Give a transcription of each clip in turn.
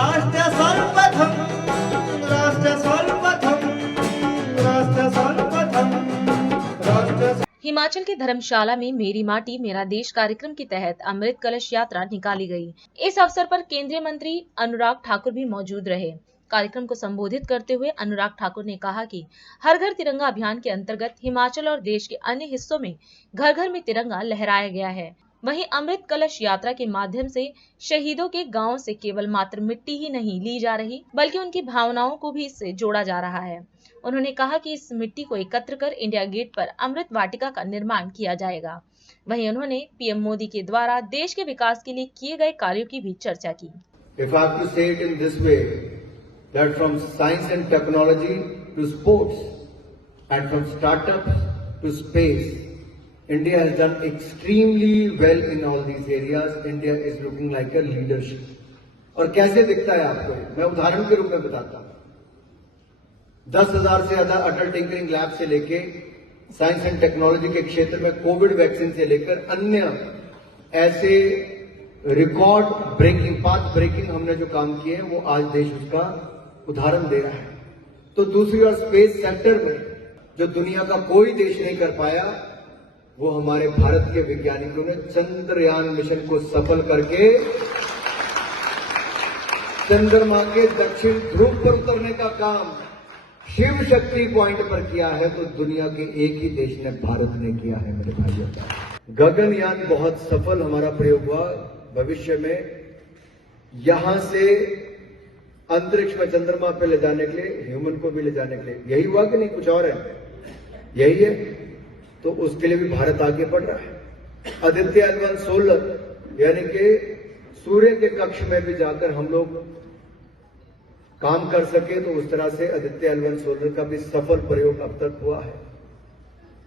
राष्ट्र सर्वप्रथम राष्ट्र सर्वप्रथम राष्ट्र सर्वप्रथम राष्ट्र। हिमाचल के धर्मशाला में मेरी माटी मेरा देश कार्यक्रम के तहत अमृत कलश यात्रा निकाली गई। इस अवसर पर केंद्रीय मंत्री अनुराग ठाकुर भी मौजूद रहे। कार्यक्रम को संबोधित करते हुए अनुराग ठाकुर ने कहा कि हर घर तिरंगा अभियान के अंतर्गत हिमाचल और देश के अन्य हिस्सों में घर घर में तिरंगा लहराया गया है। वहीं अमृत कलश यात्रा के माध्यम से शहीदों के गांव से केवल मात्र मिट्टी ही नहीं ली जा रही, बल्कि उनकी भावनाओं को भी इससे जोड़ा जा रहा है। उन्होंने कहा कि इस मिट्टी को एकत्र कर इंडिया गेट पर अमृत वाटिका का निर्माण किया जाएगा। वहीं उन्होंने पीएम मोदी के द्वारा देश के विकास के लिए किए गए कार्यों की भी चर्चा की। If I have to say it in this way, that from science and technology to sports and from startups to space, India has done extremely well in all these areas. India is looking like a leadership. और कैसे दिखता है आपको? मैं उदाहरण के रूप में बताता हूं। 10,000 से ज्यादा अटल टिंकरिंग लैब से लेके साइंस एंड टेक्नोलॉजी के क्षेत्र में कोविड वैक्सीन से लेकर अन्य ऐसे रिकॉर्ड ब्रेकिंग, पाथ ब्रेकिंग हमने जो काम किए हैं वो आज देश उसका उदाहरण दे रहा है। तो दूसरी ओर स्पेस सेक्टर में जो दुनिया का कोई देश नहीं कर पाया, वो हमारे भारत के वैज्ञानिकों ने चंद्रयान मिशन को सफल करके चंद्रमा के दक्षिण ध्रुव पर उतरने का काम शिव शक्ति पॉइंट पर किया है। तो दुनिया के एक ही देश ने, भारत ने किया है मेरे भाइयों। गगनयान बहुत सफल हमारा प्रयोग हुआ। भविष्य में यहां से अंतरिक्ष में चंद्रमा पे ले जाने के लिए, ह्यूमन को भी ले जाने के लिए, यही हुआ कि नहीं कुछ और है? यही है। तो उसके लिए भी भारत आगे बढ़ रहा है। आदित्य L1 सोलर यानी कि सूर्य के कक्ष में भी जाकर हम लोग काम कर सके, तो उस तरह से आदित्य L1 सोलर का भी सफल प्रयोग अब तक हुआ है।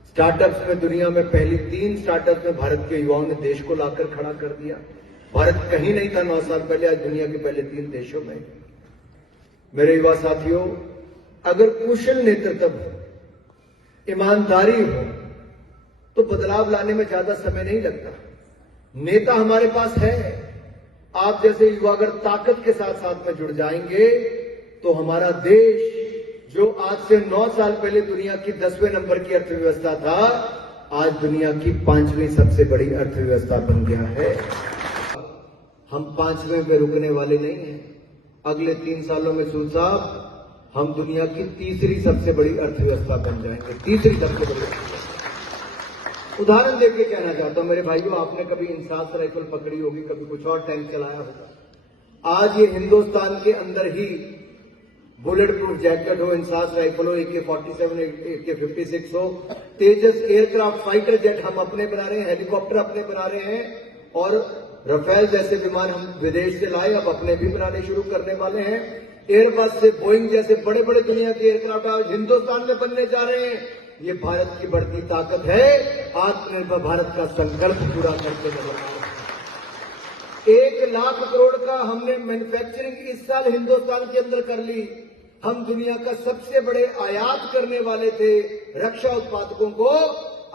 स्टार्टअप्स में दुनिया में पहली 3 स्टार्टअप्स में भारत के युवाओं ने देश को लाकर खड़ा कर दिया। भारत कहीं नहीं था 9 साल पहले, आज दुनिया के पहले 3 देशों में। मेरे युवा साथियों, अगर कुशल नेतृत्व, ईमानदारी हो तो बदलाव लाने में ज्यादा समय नहीं लगता। नेता हमारे पास है। आप जैसे युवा अगर ताकत के साथ साथ में जुड़ जाएंगे तो हमारा देश, जो आज से 9 साल पहले दुनिया की 10वें नंबर की अर्थव्यवस्था था, आज दुनिया की 5वीं सबसे बड़ी अर्थव्यवस्था बन गया है। हम 5वें पे रुकने वाले नहीं हैं। अगले 3 सालों में सूद साहब, हम दुनिया की 3री सबसे बड़ी अर्थव्यवस्था बन जाएंगे। 3री सबसे बड़ी अर्थव्यवस्था। उदाहरण देके कहना चाहता हूं मेरे भाइयों, आपने कभी इंसास राइफल पकड़ी होगी, कभी कुछ और टैंक चलाया होगा। आज ये हिंदुस्तान के अंदर ही बुलेट प्रूफ जैकेट हो, इंसास राइफल हो, AK-47, AK-56 हो, तेजस एयरक्राफ्ट फाइटर जेट हम अपने बना रहे हैं, हेलीकॉप्टर अपने बना रहे हैं, और राफेल जैसे विमान हम विदेश से लाए, अब अपने भी बनाने शुरू करने वाले हैं। एयरबस से बोइंग जैसे बड़े बड़े दुनिया के एयरक्राफ्ट आज हिंदुस्तान में बनने जा रहे हैं। ये भारत की बढ़ती ताकत है। आत्मनिर्भर भारत का संकल्प पूरा करके नजर आ रहा है। 1 लाख करोड़ का हमने मैन्युफैक्चरिंग इस साल हिंदुस्तान के अंदर कर ली। हम दुनिया का सबसे बड़े आयात करने वाले थे रक्षा उत्पादकों को,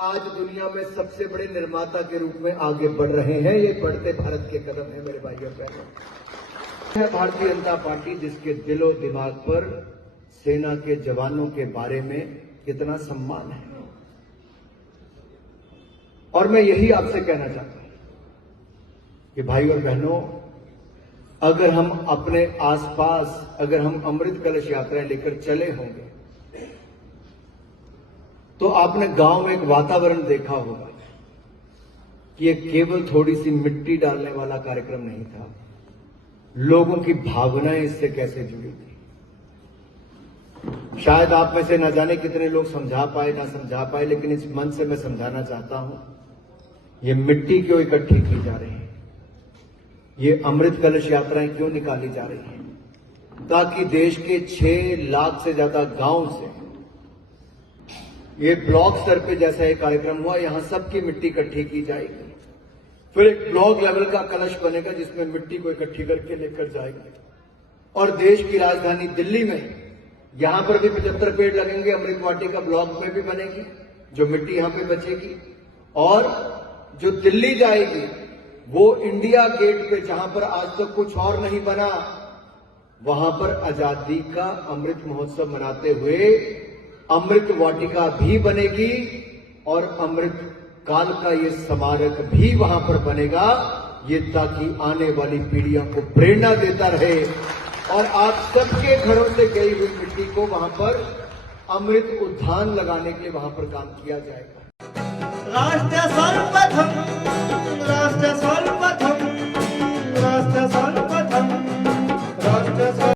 आज दुनिया में सबसे बड़े निर्माता के रूप में आगे बढ़ रहे हैं। ये बढ़ते भारत के कदम है मेरे भाइयों बहनों। है भारतीय जनता पार्टी जिसके दिलो दिमाग पर सेना के जवानों के बारे में कितना सम्मान है। और मैं यही आपसे कहना चाहता हूं कि भाई और बहनों, अगर हम अपने आसपास, अगर हम अमृत कलश यात्राएं लेकर चले होंगे, तो आपने गांव में एक वातावरण देखा होगा कि ये केवल थोड़ी सी मिट्टी डालने वाला कार्यक्रम नहीं था। लोगों की भावनाएं इससे कैसे जुड़ी थी। शायद आप में से न जाने कितने लोग समझा पाए ना समझा पाए, लेकिन इस मन से मैं समझाना चाहता हूं, ये मिट्टी क्यों इकट्ठी की जा रही है, ये अमृत कलश यात्राएं क्यों निकाली जा रही हैं, ताकि देश के 6 लाख से ज्यादा गांव से ये ब्लॉक स्तर पे जैसा एक कार्यक्रम हुआ, यहां सबकी मिट्टी इकट्ठी की जाएगी। फिर एक ब्लॉक लेवल का कलश बनेगा जिसमें मिट्टी को इकट्ठी करके लेकर जाएंगे। और देश की राजधानी दिल्ली में यहां पर भी 75 पेड़ लगेंगे। अमृत वाटिका ब्लॉक में भी बनेगी, जो मिट्टी यहां पे बचेगी। और जो दिल्ली जाएगी वो इंडिया गेट पे, जहां पर आज तक कुछ और नहीं बना, वहां पर आजादी का अमृत महोत्सव मनाते हुए अमृत वाटिका भी बनेगी और अमृत काल का ये स्मारक भी वहां पर बनेगा, ये ताकि आने वाली पीढ़ियों को प्रेरणा देता रहे और आप सबके घरों से गई हुई मिट्टी को वहां पर अमृत उद्यान लगाने के लिए वहां पर काम किया जाएगा। राष्ट्र